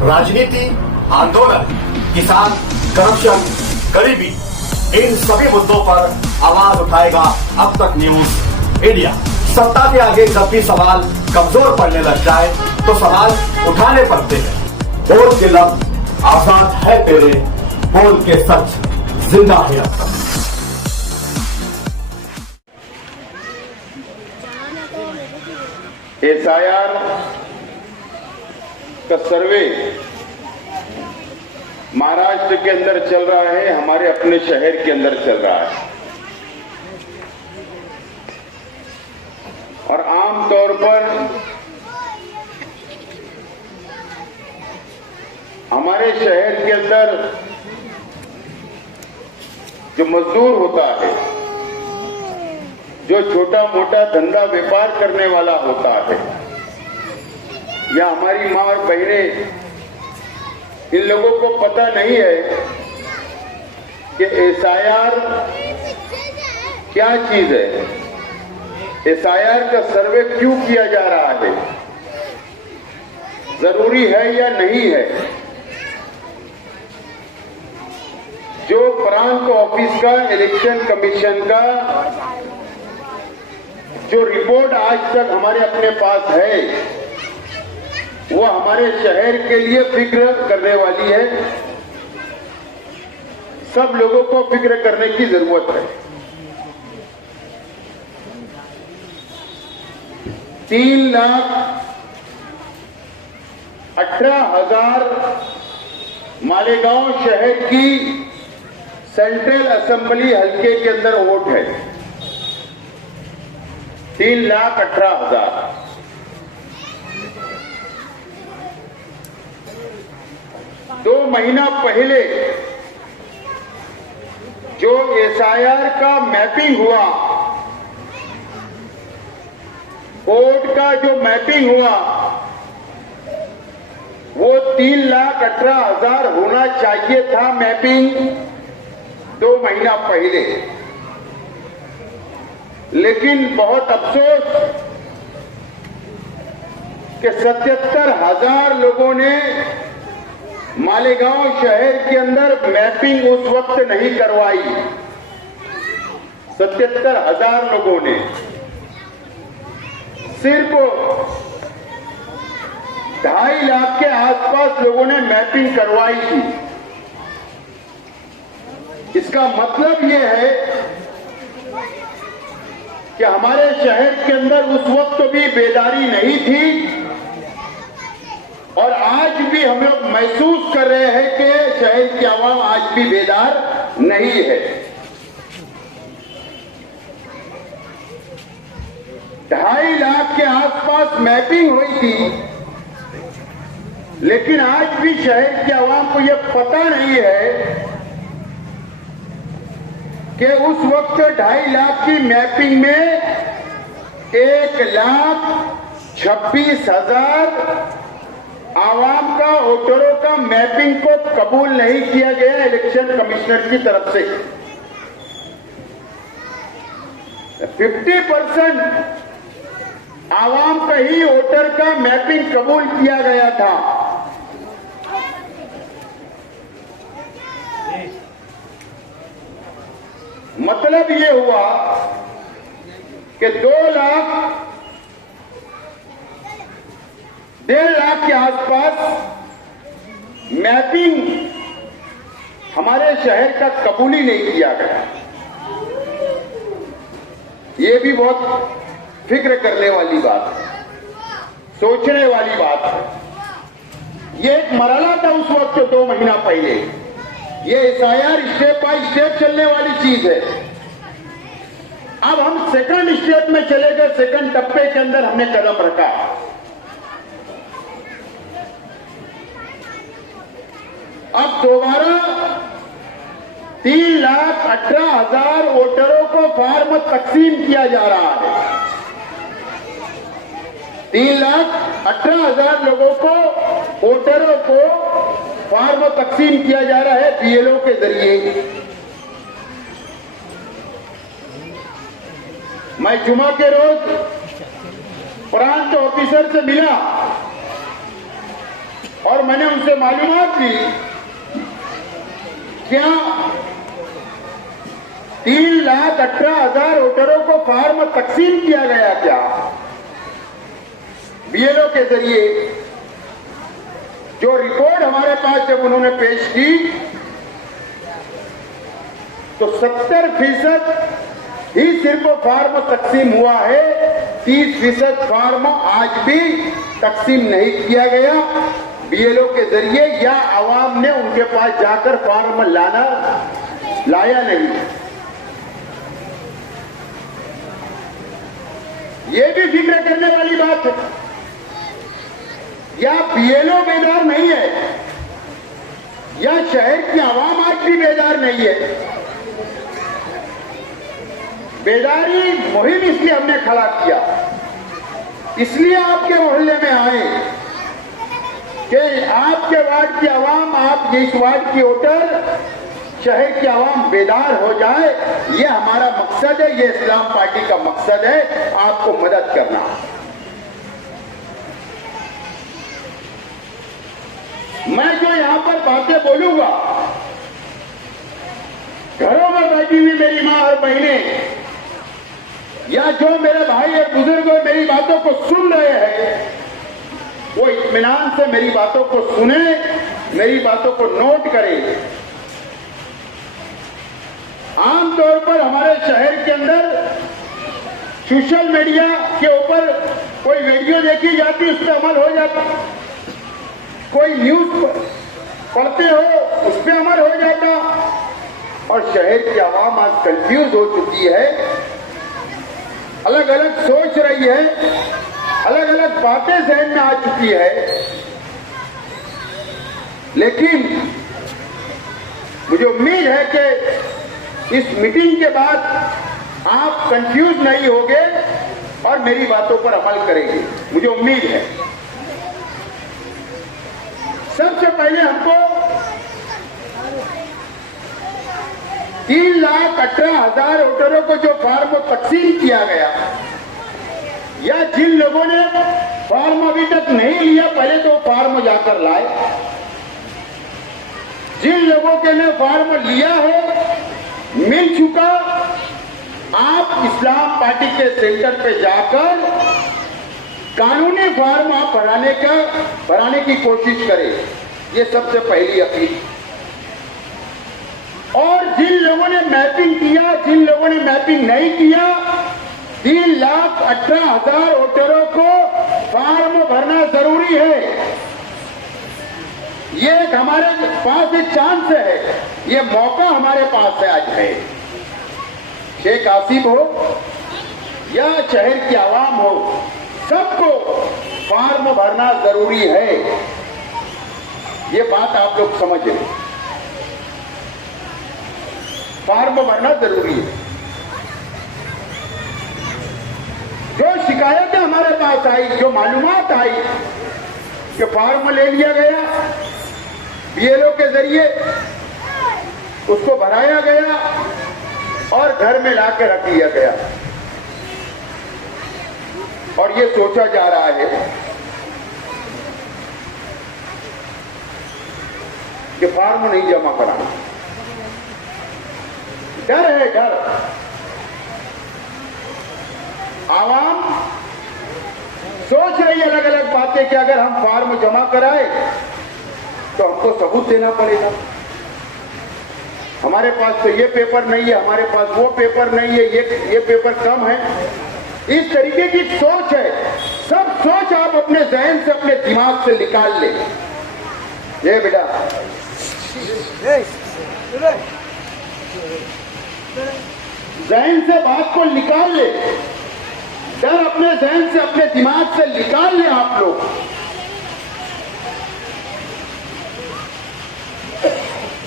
राजनीति, आंदोलन, किसान, करप्शन, गरीबी, इन सभी मुद्दों पर आवाज उठाएगा अब तक न्यूज इंडिया। सत्ता के आगे जब भी सवाल कमजोर पड़ने लग जाए तो सवाल उठाने पड़ते हैं। बोल के लफ्ज आजाद है तेरे, बोल के सच जिंदा है अब तक। एसआईआर का सर्वे महाराष्ट्र के अंदर चल रहा है, हमारे अपने शहर के अंदर चल रहा है और आमतौर पर हमारे शहर के अंदर जो मजदूर होता है, जो छोटा मोटा धंधा व्यापार करने वाला होता है, या हमारी मां और बहनें, इन लोगों को पता नहीं है कि एसआईआर क्या चीज है, एसआईआर का सर्वे क्यों किया जा रहा है, जरूरी है या नहीं है। जो प्रांत ऑफिस का, इलेक्शन कमीशन का जो रिपोर्ट आज तक हमारे अपने पास है, वो हमारे शहर के लिए फिक्र करने वाली है। सब लोगों को फिक्र करने की जरूरत है। 3,18,000 मालेगांव शहर की सेंट्रल असेंबली हल्के के अंदर वोट है। 3,18,000। 2 महीना पहले जो एसआईआर का मैपिंग हुआ, वोट का जो मैपिंग हुआ, वो 3,18,000 होना चाहिए था मैपिंग 2 महीना पहले। लेकिन बहुत अफसोस कि 77,000 लोगों ने मालेगांव शहर के अंदर मैपिंग उस वक्त नहीं करवाई। 77,000 लोगों ने सिर्फ 2.5 लाख के आसपास लोगों ने मैपिंग करवाई थी। इसका मतलब यह है कि हमारे शहर के अंदर उस वक्त भी बेदारी नहीं थी और आज भी हम लोग महसूस कर रहे हैं कि शहर की आवाम आज भी बेदार नहीं है। 2.5 लाख के आसपास मैपिंग हुई थी, लेकिन आज भी शहर की आवाम को यह पता नहीं है कि उस वक्त 2.5 लाख की मैपिंग में 1,26,000 आवाम का, वोटरों का मैपिंग को कबूल नहीं किया गया इलेक्शन कमिश्नर की तरफ से। 50% आवाम का ही वोटर का मैपिंग कबूल किया गया था। मतलब ये हुआ कि 2 लाख 1.5 लाख के आसपास मैपिंग हमारे शहर का कबूल ही नहीं किया गया। ये भी बहुत फिक्र करने वाली बात है, सोचने वाली बात है। ये एक मरहला था उस वक्त 2 महीना पहले। ये एसआईआर स्टेप बाय स्टेप चलने वाली चीज है। अब हम सेकंड स्टेप में चले गए, सेकंड टप्पे के अंदर हमने कदम रखा। अब दोबारा 3,18,000 वोटरों को फॉर्म तकसीम किया जा रहा है। 3,18,000 लोगों को, वोटरों को फॉर्म तकसीम किया जा रहा है बीएलओ के जरिए। मैं जुमा के रोज प्रांत ऑफिसर से मिला और मैंने उनसे मालूमात ली, क्या 3,18,000 वोटरों को फॉर्म तकसीम किया गया क्या बीएलओ के जरिए? जो रिपोर्ट हमारे पास जब उन्होंने पेश की तो 70% ही सिर्फ फॉर्म तकसीम हुआ है, 30% फॉर्म आज भी तकसीम नहीं किया गया बीएलओ के जरिए, या आवाम ने उनके पास जाकर फॉर्म लाया नहीं। ये भी फिक्र करने वाली बात है। या बीएलओ बेदार नहीं है, या शहर की आवाम आज भी बेदार नहीं है। बेदारी मुहिम इसलिए हमने खड़ा किया, इसलिए आपके मोहल्ले में आए कि आपके वार्ड की आवाम, आप इस वार्ड की वोटर, शहर की आवाम बेदार हो जाए। ये हमारा मकसद है, ये इस्लाम पार्टी का मकसद है, आपको मदद करना। मैं जो यहां पर बातें बोलूंगा, घरों में बैठी हुई मेरी मां और बहनें, या जो मेरे भाई और बुजुर्ग मेरी बातों को सुन रहे हैं, वो इत्मीनान से मेरी बातों को सुने, मेरी बातों को नोट करें। आमतौर पर हमारे शहर के अंदर सोशल मीडिया के ऊपर कोई वीडियो देखी जाती, उस पर अमल हो जाता, कोई न्यूज पढ़ते हो उस पर अमल हो जाता, और शहर की आवाम आज कंफ्यूज हो चुकी है, अलग अलग सोच रही है, अलग अलग बातें जहन में आ चुकी है। लेकिन मुझे उम्मीद है कि इस मीटिंग के बाद आप कंफ्यूज नहीं होंगे और मेरी बातों पर अमल करेंगे, मुझे उम्मीद है। सबसे पहले हमको 3,18,000 वोटरों को जो फॉर्म तकसीम किया गया, या जिन लोगों ने फॉर्म अभी तक नहीं लिया, पहले तो फॉर्म जाकर लाए। जिन लोगों के ने फॉर्म लिया है, मिल चुका, आप इस्लाम पार्टी के सेंटर पे जाकर कानूनी फॉर्म आप भराने की कोशिश करें, ये सबसे पहली अपील। और जिन लोगों ने मैपिंग किया, जिन लोगों ने मैपिंग नहीं किया, 3,18,000 वोटरों को फॉर्म भरना जरूरी है। ये एक हमारे पास एक चांस है, ये मौका हमारे पास है आज है। शेख आसिफ हो या शहर की आवाम हो, सबको फॉर्म भरना जरूरी है, ये बात आप लोग समझ लें। फॉर्म भरना जरूरी है। जो शिकायतें हमारे पास आई, जो मालूमात आई कि फॉर्म ले लिया गया बीएलओ के जरिए, उसको भराया गया और घर में लाके रख दिया गया, और ये सोचा जा रहा है कि फॉर्म नहीं जमा कराना। डर है, डर। आवाम सोच रही अलग अलग बातें कि अगर हम फॉर्म जमा कराए तो हमको सबूत देना पड़ेगा, हमारे पास तो ये पेपर नहीं है, हमारे पास वो पेपर नहीं है, ये पेपर कम है। इस तरीके की सोच है। सब सोच आप अपने जहन से, अपने दिमाग से निकाल ले। ये बेटा जहन से बात को निकाल ले, डर अपने जहन से, अपने दिमाग से निकाल ले। आप लोग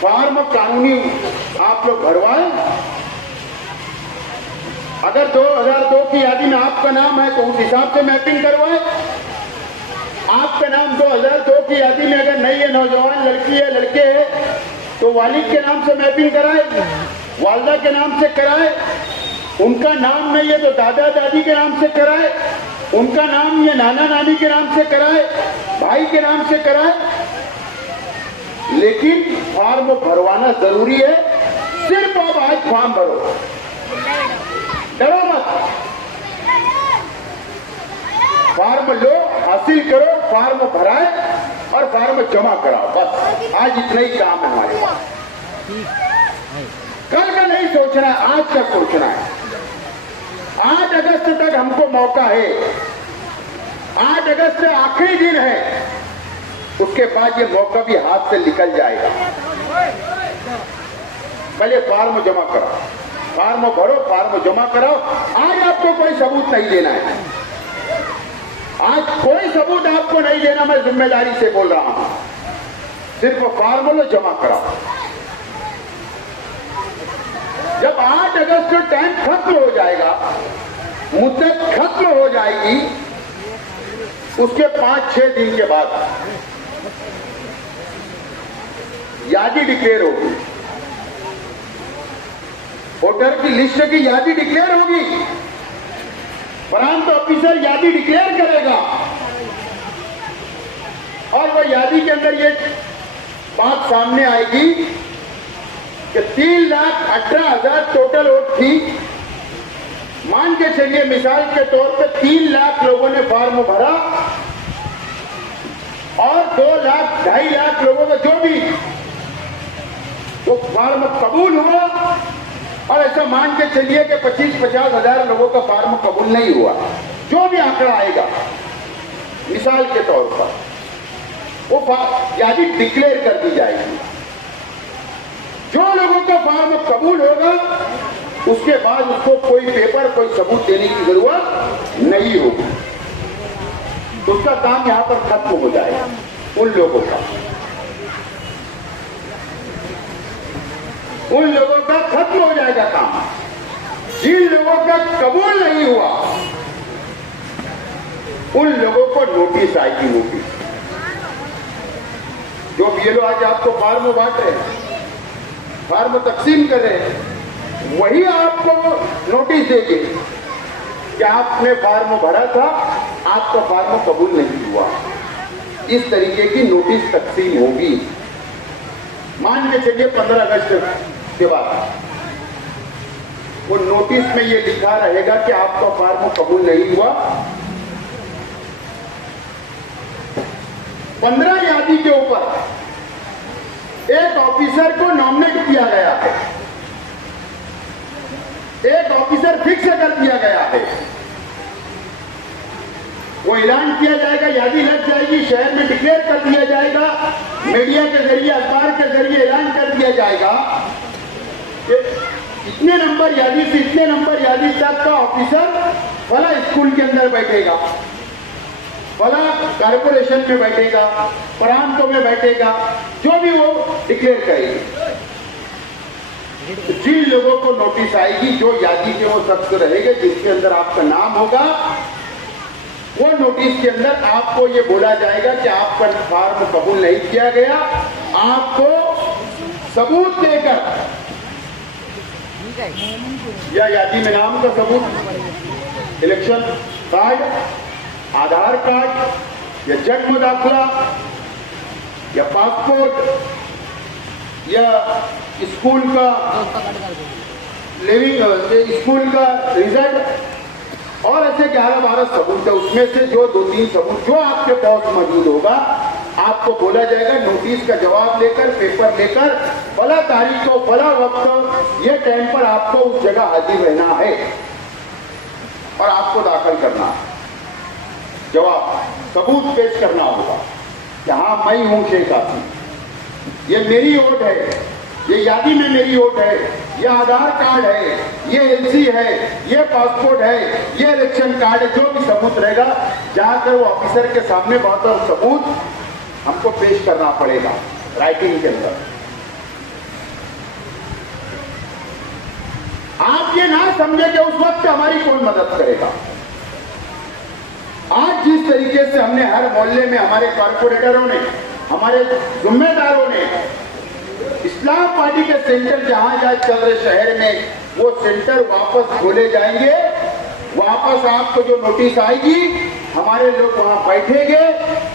फॉर्म कानूनी आप लोग भरवाए। अगर 2002 की यादी में आपका नाम है तो उस हिसाब से मैपिंग करवाए। आपका नाम 2002 की यादी में अगर नहीं है, नौजवान लड़की है, लड़के है, तो वालिद के नाम से मैपिंग कराए, वालदा के नाम से कराए। उनका नाम नहीं है तो दादा दादी के नाम से कराए, उनका नाम ये नाना नानी के नाम से कराए, भाई के नाम से कराए। लेकिन फॉर्म भरवाना जरूरी है। सिर्फ आप आज फॉर्म भरो, डरो मत। फॉर्म लो, हासिल करो, फॉर्म भराए और फॉर्म जमा कराओ। बस आज इतना ही काम है हमारे पास। कल का नहीं सोचना है, आज का सोचना है। 8 अगस्त तक हमको मौका है। 8 अगस्त आखिरी दिन है, उसके बाद ये मौका भी हाथ से निकल जाएगा। पहले फॉर्म जमा कराओ, फॉर्म भरो, फॉर्म जमा कराओ। आज आपको कोई सबूत नहीं देना है, आज कोई सबूत आपको नहीं देना। मैं जिम्मेदारी से बोल रहा हूं, सिर्फ फॉर्म लो, जमा कराओ। जब 8 अगस्त को टाइम खत्म हो जाएगा, मुद्दत खत्म हो जाएगी, उसके 5-6 दिन के बाद यादी डिक्लेयर होगी, वोटर की लिस्ट की यादी डिक्लेयर होगी। प्रांत ऑफिसर यादी डिक्लेयर करेगा और वह यादी के अंदर ये बात सामने आएगी कि 3,18,000 टोटल वोट थी। मान के चलिए मिसाल के तौर पे 3 लाख लोगों ने फॉर्म भरा और 2 लाख 2.5 लाख लोगों का जो भी वो फॉर्म कबूल हुआ, और ऐसा मान के चलिए कि 25-50 हजार लोगों का फॉर्म कबूल नहीं हुआ। जो भी आंकड़ा आएगा मिसाल के तौर पर, वो यादी डिक्लेयर कर दी जाएगी। जो लोगों का फॉर्म कबूल होगा, उसके बाद उसको कोई पेपर, कोई सबूत देने की जरूरत नहीं होगी। उसका काम यहां पर खत्म हो जाएगा। उन लोगों का खत्म हो जाएगा काम। जिन लोगों का कबूल नहीं हुआ, उन लोगों को नोटिस आएगी। नोटिस जो बीएलओ आज आपको फॉर्म बांट रहे हैं, फॉर्म तकसीम कर रहे हैं, वही आपको नोटिस देंगे कि आपने फॉर्म भरा था, आपका फॉर्म कबूल नहीं हुआ। इस तरीके की नोटिस तकसीम होगी। मान के चलिए 15 अगस्त के बाद वो नोटिस में ये लिखा रहेगा कि आपका फॉर्म कबूल नहीं हुआ। 15 यादी के ऊपर एक ऑफिसर को नॉमिनेट किया गया है, एक ऑफिसर फिक्स कर दिया गया है। वो ऐलान किया जाएगा, यादी लग जाएगी, शहर में डिक्लेयर कर दिया जाएगा, मीडिया के जरिए, अखबार के जरिए ऐलान कर दिया जाएगा कि इतने नंबर यादी से इतने नंबर यादी तक का ऑफिसर फला स्कूल के अंदर बैठेगा, फला कारपोरेशन में बैठेगा, प्रांतों में बैठेगा, जो भी वो डिक्लेयर करेगी। जिन लोगों को नोटिस आएगी, जो यादी के वो शख्स रहेंगे जिसके अंदर आपका नाम होगा, वो नोटिस के अंदर आपको ये बोला जाएगा कि आपका फॉर्म कबूल नहीं किया गया। आपको सबूत देकर, या यादी में नाम का सबूत, इलेक्शन कार्ड, आधार कार्ड, या जन्म दाखिला, या पासपोर्ट, या स्कूल का लिविंग, स्कूल का रिजल्ट, और ऐसे 11-12 सबूत है। उसमें से जो 2-3 सबूत जो आपके पास मौजूद होगा, आपको बोला जाएगा नोटिस का जवाब लेकर, पेपर लेकर, फला तारीख को, फला वक्त, ये टाइम पर आपको उस जगह हाजिर रहना है और आपको दाखिल करना है। जवाब, सबूत पेश करना होगा कि हाँ मैं हूं शेख आसिम, ये मेरी वोट है, ये यादी में मेरी वोट है, ये आधार कार्ड है, ये एलसी है, ये पासपोर्ट है, ये इलेक्शन कार्ड है। जो भी सबूत रहेगा, जाकर वो ऑफिसर के सामने बहुत सारा सबूत हमको पेश करना पड़ेगा राइटिंग के अंदर। आप ये ना समझे कि उस वक्त हमारी कौन मदद करेगा। आज जिस तरीके से हमने हर मोहल्ले में हमारे कॉर्पोरेटरों ने, हमारे जिम्मेदारों ने, इस्लाम पार्टी के सेंटर जहां जहां चल रहे शहर में, वो सेंटर वापस खोले जाएंगे। वापस आपको जो नोटिस आएगी, हमारे लोग वहां बैठेंगे,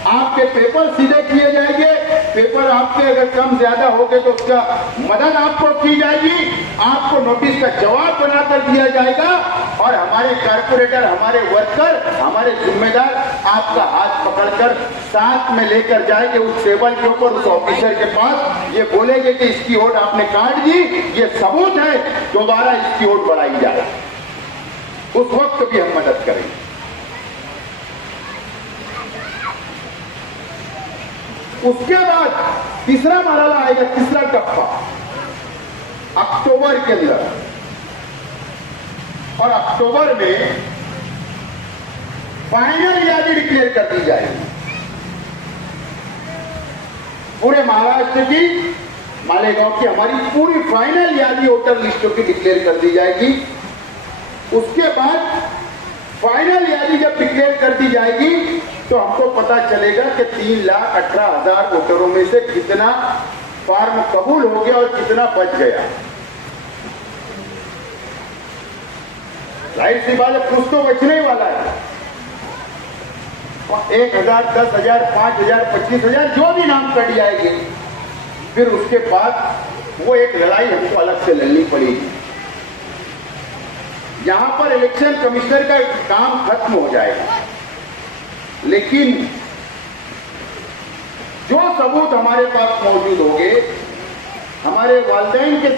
आपके पेपर सीधे किए जाएंगे, पेपर आपके अगर कम ज्यादा हो गए तो उसका मदद आपको की जाएगी, आपको नोटिस का जवाब बनाकर दिया जाएगा और हमारे कारपोरेटर, हमारे वर्कर, हमारे जिम्मेदार आपका हाथ पकड़कर साथ में लेकर जाएंगे उस टेबल के ऊपर, उस ऑफिसर के पास। ये बोलेंगे कि इसकी वोट आपने काट दी, ये सबूत है, दोबारा इसकी वोट बढ़ाई जा रहा है। उस वक्त भी हम मदद करेंगे। उसके बाद तीसरा मरहला आएगा, तीसरा टप्पा अक्टूबर के अंदर, और अक्टूबर में फाइनल यादी डिक्लेयर कर दी जाएगी पूरे महाराष्ट्र की, मालेगांव की हमारी पूरी फाइनल यादी वोटर लिस्टों की डिक्लेयर कर दी जाएगी। उसके बाद फाइनल यादी जब डिक्लेयर कर दी जाएगी तो हमको पता चलेगा कि 3,18,000 वोटरों में से कितना फॉर्म कबूल हो गया और कितना बच गया। जाहिर सी बात है, कुछ तो बचने ही वाला है। 1,000, 10,000, 5,000, 25,000 जो भी नाम कट जाएंगे, फिर उसके बाद वो एक लड़ाई हमको अलग से लड़नी पड़ेगी। यहां पर इलेक्शन कमिश्नर का काम खत्म हो जाएगा, लेकिन जो सबूत हमारे पास मौजूद होंगे, हमारे वालिदैन के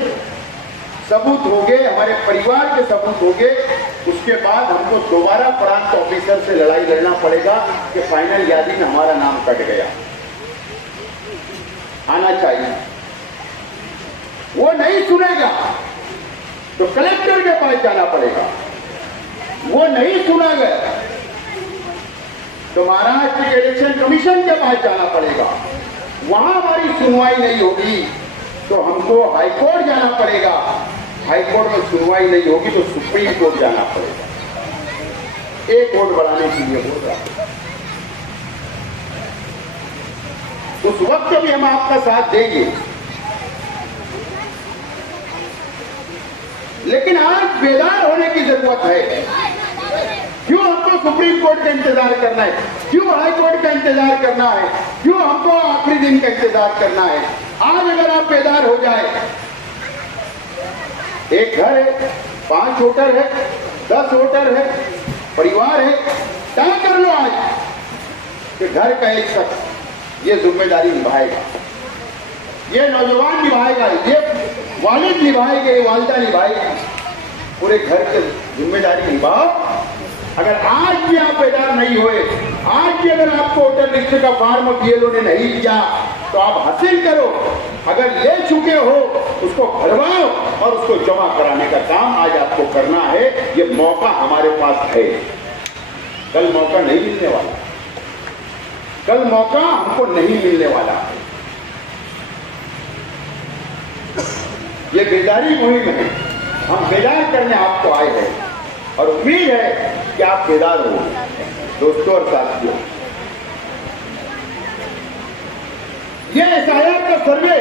सबूत होंगे, हमारे परिवार के सबूत होंगे, उसके बाद हमको दोबारा प्रांत ऑफिसर से लड़ाई लड़ना पड़ेगा कि फाइनल यादी में हमारा नाम कट गया, आना चाहिए। वो नहीं सुनेगा तो कलेक्टर के पास जाना पड़ेगा। वो नहीं सुना गया तो महाराष्ट्र के इलेक्शन कमीशन के पास जाना पड़ेगा। वहां हमारी सुनवाई नहीं होगी तो हमको हाईकोर्ट जाना पड़ेगा। हाईकोर्ट में सुनवाई नहीं होगी तो सुप्रीम कोर्ट जाना पड़ेगा। एक वोट बढ़ाने के लिए बोल रहा है। उस वक्त भी हम आपका साथ देंगे, लेकिन आज बेदार होने की जरूरत है। क्यों हमको सुप्रीम कोर्ट का इंतजार करना है? क्यों हाई कोर्ट का इंतजार करना है? क्यों हमको आखिरी दिन का इंतजार करना है? आज अगर आप बेदार हो जाए, एक घर है, 5 वोटर है, 10 वोटर है, परिवार है, तय कर लो आज कि घर का एक शख्स ये जिम्मेदारी निभाएगा, ये नौजवान निभाएगा, ये वालिद निभाएगा, ये वालिदा निभाएगी। पूरे घर की जिम्मेदारी निभाओ। अगर आज भी आप बेदार नहीं हुए, आज भी अगर आपको वोटर लिस्ट का फॉर्म बीएलओ ने नहीं दिया तो आप हासिल करो। अगर ले चुके हो उसको भरवाओ और उसको जमा कराने का काम आज आपको करना है। ये मौका हमारे पास है, कल मौका नहीं मिलने वाला, कल मौका हमको नहीं मिलने वाला है। ये बेदारी मुहिम है, हम बेदार करने आपको आए हैं और उम्मीद है कि आप बेदार हो। दोस्तों और साथियों, ये एसआईआर का सर्वे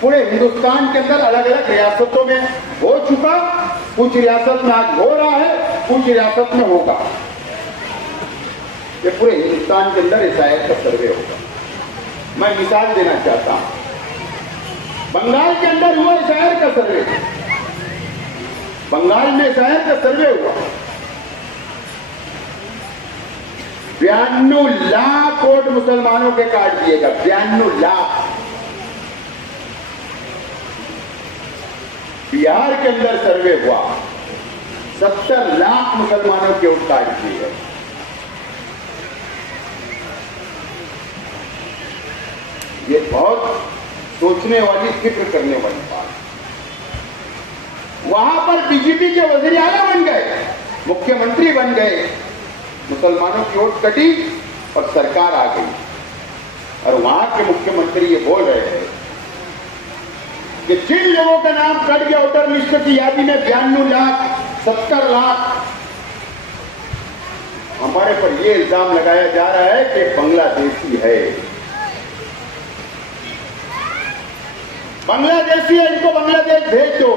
पूरे हिंदुस्तान के अंदर अलग अलग रियासतों में हो चुका, कुछ रियासत में आज हो रहा है, कुछ रियासत में होगा। ये पूरे हिंदुस्तान के अंदर एसआईआर का सर्वे होगा। मैं मिसाल देना चाहता हूं, बंगाल के अंदर हुआ एसआईआर का सर्वे, बंगाल में एसआईआर का सर्वे हुआ, 92 लाख वोट मुसलमानों के काट दिएगा, 92 लाख। बिहार के अंदर सर्वे हुआ, 70 लाख मुसलमानों के वोट काट दिए गए। ये बहुत सोचने वाली, फिक्र करने वाली बात। वहां पर बीजेपी के वजीर आला बन गए, मुख्यमंत्री बन गए, मुसलमानों की वोट कटी और सरकार आ गई। और वहां के मुख्यमंत्री ये बोल रहे हैं कि जिन लोगों का नाम कट गया वोटर लिस्ट की यादी में 92 लाख, 70 लाख, हमारे पर यह इल्जाम लगाया जा रहा है कि बांग्लादेशी है, बांग्लादेशी है, इनको बांग्लादेश भेज दो,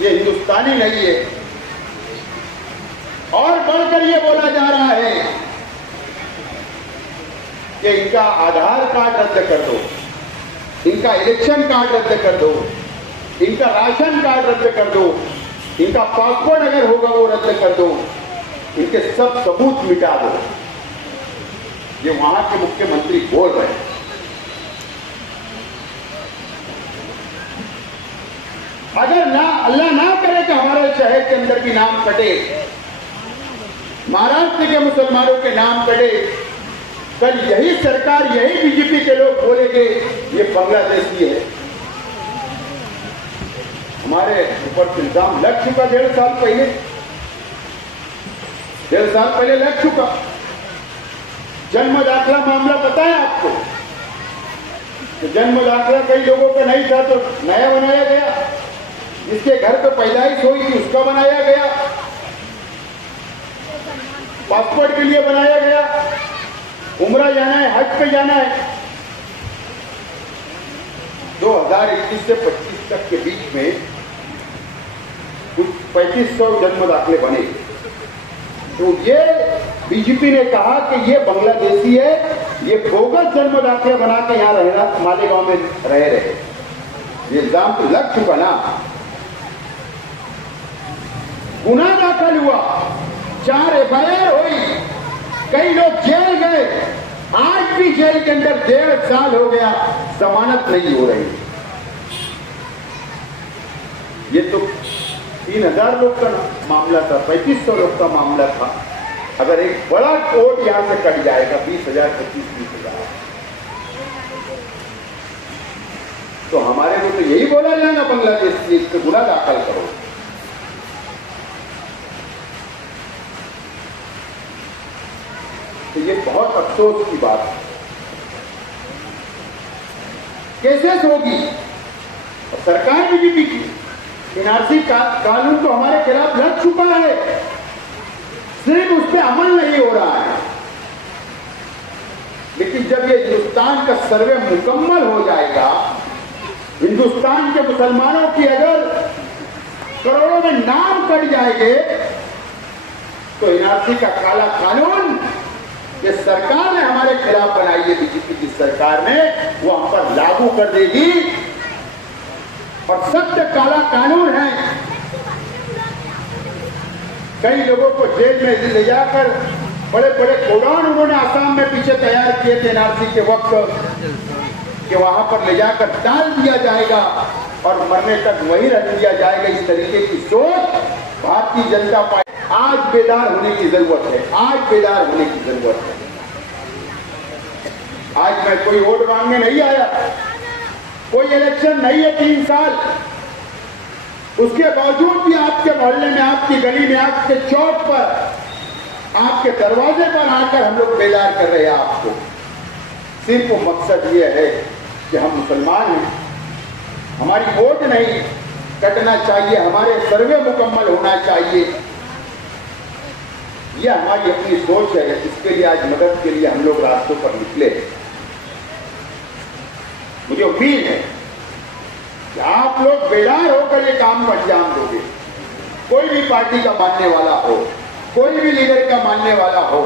ये हिंदुस्तानी नहीं है। और बढ़कर ये बोला जा रहा है कि इनका आधार कार्ड रद्द कर दो, इनका इलेक्शन कार्ड रद्द कर दो, इनका राशन कार्ड रद्द कर दो, इनका पासपोर्ट अगर होगा वो रद्द कर दो, इनके सब सबूत मिटा दो। ये वहां के मुख्यमंत्री बोल रहे हैं। अगर ना अल्लाह ना करे कि हमारे शहर के अंदर भी नाम कटे, महाराष्ट्र के मुसलमानों के नाम कटे, कल यही सरकार, यही बीजेपी के लोग बोलेंगे ये बांग्लादेशी है। हमारे ऊपर इल्जाम लग चुका 1.5 साल पहले, 1.5 साल पहले लग चुका। जन्म दाखिला मामला पता है आपको? तो जन्म दाखिला कई लोगों का नहीं था तो नया बनाया गया, जिसके घर पे पैदाइश हुई थी उसका बनाया गया, पासपोर्ट के लिए बनाया गया, उम्रा जाना है, हज पे जाना है। 2021 से 25 तक के बीच में कुछ 3500 जन्म दाखिले बने। तो ये बीजेपी ने कहा कि ये बांग्लादेशी है, ये बोगस जन्म दाखिला बना के यहां रहना, मालेगांव में रह रहे। ये इल्जाम तो लग चुका ना। गुनाह दाखिल हुआ, 4 FIR हुई, कई लोग जेल गए, आज भी जेल के अंदर 1.5 साल हो गया, जमानत नहीं हो रही। ये तो 3000 लोग का मामला था, 3500 लोग का मामला था। अगर एक बड़ा कोर्ट यहां से कट जाएगा 20,000, 25-30,000, तो हमारे को तो यही बोला जाएगा बांग्लादेश से इस पर गुनाह दाखिल करो। तो ये बहुत अफसोस की बात है। केसेस होगी और सरकार बीजेपी की एनआरसी कानून तो हमारे खिलाफ लग चुका है, सिर्फ उस पर अमल नहीं हो रहा है। लेकिन जब ये हिंदुस्तान का सर्वे मुकम्मल हो जाएगा, हिंदुस्तान के मुसलमानों की अगर करोड़ों में नाम कट जाएंगे, तो एनआरसी का काला कानून ये सरकार ने हमारे खिलाफ बनाई है, बीजेपी की सरकार ने, वो हम पर लागू कर देगी। और सत्य काला कानून है। कई लोगों को जेल में ले जाकर बड़े बड़े गोडाउन उन्होंने आसाम में पीछे तैयार किए थे एनआरसी के वक्त, कि वहां पर ले जाकर डाल दिया जाएगा और मरने तक वही रख दिया जाएगा। इस तरीके की सोच भारतीय जनता पार्टी आज बेदार होने की जरूरत है, आज बेदार होने की जरूरत है। आज मैं कोई वोट मांगने नहीं आया, कोई इलेक्शन नहीं है 3 साल, उसके बावजूद भी आपके मोहल्ले में, आपकी गली में, आपके चौक पर, आपके दरवाजे पर आकर हम लोग बेदार कर रहे हैं आपको। सिर्फ मकसद ये है कि हम मुसलमान हैं, हमारी वोट नहीं कटना चाहिए, हमारे सर्वे मुकम्मल होना चाहिए। यह हमारी अपनी सोच है। इसके लिए आज मदद के लिए हम लोग रास्तों पर निकले। मुझे उम्मीद है कि आप लोग बेदार होकर ये काम को अंजाम दोगे। कोई भी पार्टी का मानने वाला हो, कोई भी लीडर का मानने वाला हो,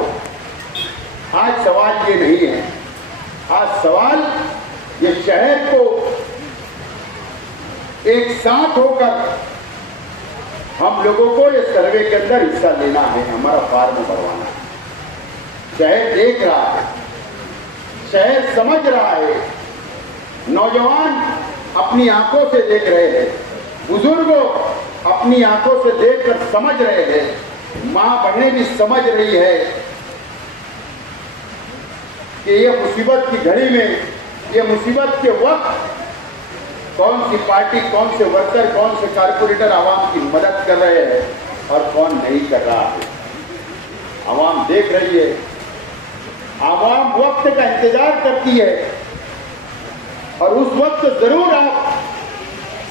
आज सवाल ये नहीं है। आज सवाल ये शहर को एक साथ होकर हम लोगों को ये सर्वे के अंदर हिस्सा लेना है, हमारा फॉर्म भरवाना है। शहर देख रहा है, शहर समझ रहा है, नौजवान अपनी आंखों से देख रहे हैं, बुजुर्ग अपनी आंखों से देखकर समझ रहे हैं, मां बहनें भी समझ रही है कि ये मुसीबत की घड़ी में, ये मुसीबत के वक्त कौन सी पार्टी, कौन से वर्कर, कौन से कारपोरेटर आवाम की मदद कर रहे हैं और कौन नहीं कर रहा है। आवाम देख रही है, आवाम वक्त का इंतजार करती है और उस वक्त जरूर आप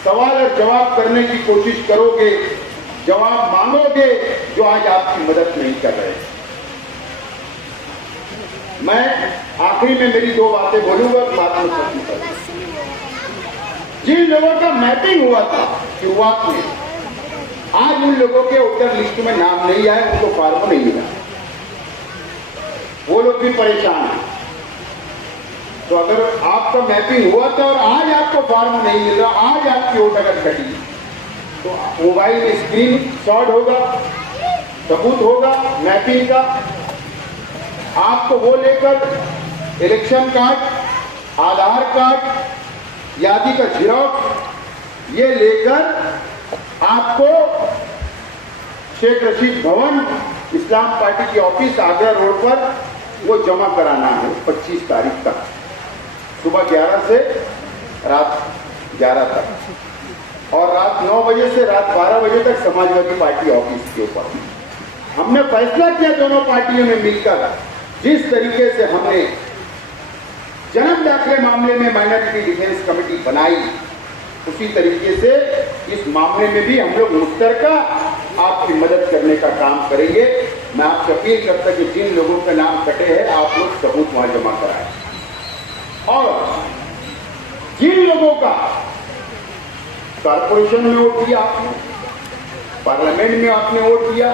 सवाल और जवाब करने की कोशिश करोगे, जवाब मांगोगे जो आज आपकी मदद नहीं कर रहे। मैं आखिरी में मेरी 2 बातें बोलूंगा, बात में खत्म करूंगा। जिन लोगों का मैपिंग हुआ था शुरुआत में, आज उन लोगों के वोटर लिस्ट में नाम नहीं आए, उनको फॉर्म नहीं मिला, वो लोग भी परेशान हैं। तो अगर आपका मैपिंग हुआ था और आज आपको फॉर्म नहीं मिल रहा, आज आपकी वोट अगर कटी, तो मोबाइल में स्क्रीन शॉट होगा, सबूत होगा मैपिंग का, आपको वो लेकर इलेक्शन कार्ड, आधार कार्ड, यादी का झिरॉक्स ये लेकर आपको शेख रशीद भवन इस्लाम पार्टी की ऑफिस आगरा रोड पर वो जमा कराना है 25 तारीख तक, सुबह 11 से रात 11 तक और रात 9 बजे से रात 12 बजे तक समाजवादी पार्टी ऑफिस के ऊपर। हमने फैसला किया दोनों पार्टियों में मिलकर, जिस तरीके से हमने जन्म दाखिले मामले में माइनॉरिटी डिफेंस कमेटी बनाई, उसी तरीके से इस मामले में भी हम लोग मुश्तरका आपकी मदद करने का काम करेंगे। मैं आपसे अपील करता कि जिन लोगों के नाम कटे हैं आप लोग सबूत वहां जमा कराएं, और जिन लोगों का कारपोरेशन में वोट दिया आपने, पार्लियामेंट में आपने वोट दिया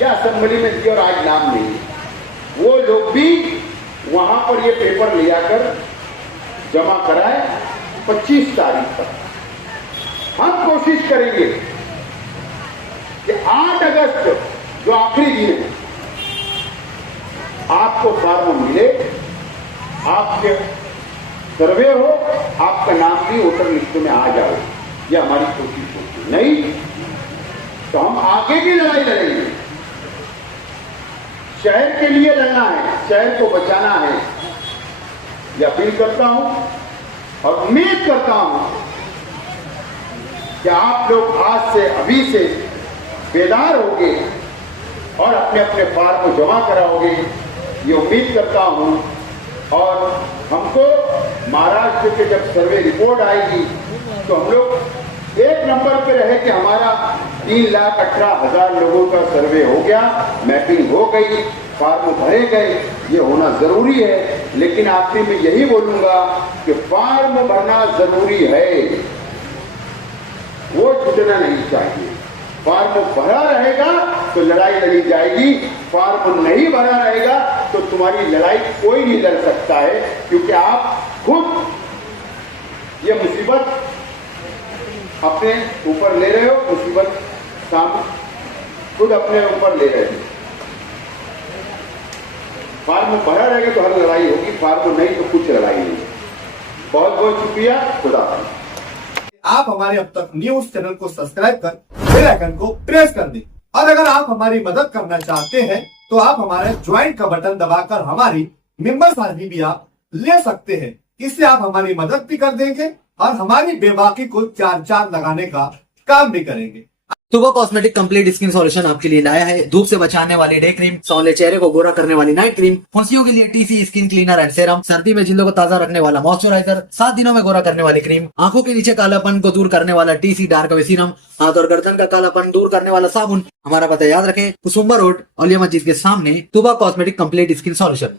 या असेंबली में दिया और आज नाम नहीं, वो लोग भी वहां पर ये पेपर ले आकर जमा कराए 25 तारीख तक। हम कोशिश करेंगे कि 8 अगस्त जो आखिरी दिन है आपको फॉर्म मिले, आपके सर्वे हो, आपका नाम भी वोटर लिस्ट में आ जाए, यह हमारी कोशिश होगी। नहीं तो हम आगे की लड़ाई लड़ेंगे, शहर के लिए लड़ना है, शहर को बचाना है। यह अपील करता हूं और उम्मीद करता हूं कि आप लोग आज से अभी से बेदार होंगे और अपने अपने फॉर्म को जमा कराओगे, ये उम्मीद करता हूं। और हमको महाराष्ट्र के जब सर्वे रिपोर्ट आएगी तो हम लोग एक नंबर पे रहे कि हमारा 3,18,000 लोगों का सर्वे हो गया, मैपिंग हो गई, फॉर्म भरे गए, ये होना जरूरी है। लेकिन आखिर में यही बोलूंगा कि फॉर्म भरना जरूरी है, वो छूटना नहीं चाहिए। फॉर्म भरा रहेगा तो लड़ाई लड़ी जाएगी, फॉर्म नहीं भरा रहेगा तो तुम्हारी लड़ाई कोई नहीं लड़ सकता है, क्योंकि आप खुद ये मुसीबत अपने ऊपर ले रहे हो, मुसीबत खुद अपने ऊपर ले रहे हो। फॉर्म भरा रहेगा तो हर लड़ाई होगी, फॉर्म नहीं तो कुछ लड़ाई नहीं। बहुत बहुत शुक्रिया, खुदा हाफिज। आप हमारे अब तक न्यूज चैनल को सब्सक्राइब कर बेल आइकन को प्रेस कर दें, और अगर आप हमारी मदद करना चाहते हैं तो आप हमारे ज्वाइन का बटन दबाकर हमारी मेंबर साथी भी आप ले सकते हैं। इससे आप हमारी मदद भी कर देंगे और हमारी बेबाकी को चार चांद लगाने का काम भी करेंगे। तुबा कॉस्मेटिक कंप्लीट स्किन सॉल्यूशन आपके लिए लाया है धूप से बचाने वाली डे क्रीम, सौंले चेहरे को गोरा करने वाली नाइट क्रीम, फुंसियों के लिए TC skin cleaner and serum, सर्दी में जिल्दों को ताजा रखने वाला मॉइस्चराइजर, 7 दिनों में गोरा करने वाली क्रीम, आंखों के नीचे कालापन को दूर करने वाला टीसी डार्क वे सीरम, हाथ और गर्दन का कालापन दूर करने वाला साबुन। हमारा पता याद रखें, कुसुम्बा रोड, औलिया मस्जिद के सामने, तुबा कॉस्मेटिक कंप्लीट स्किन सॉल्यूशन।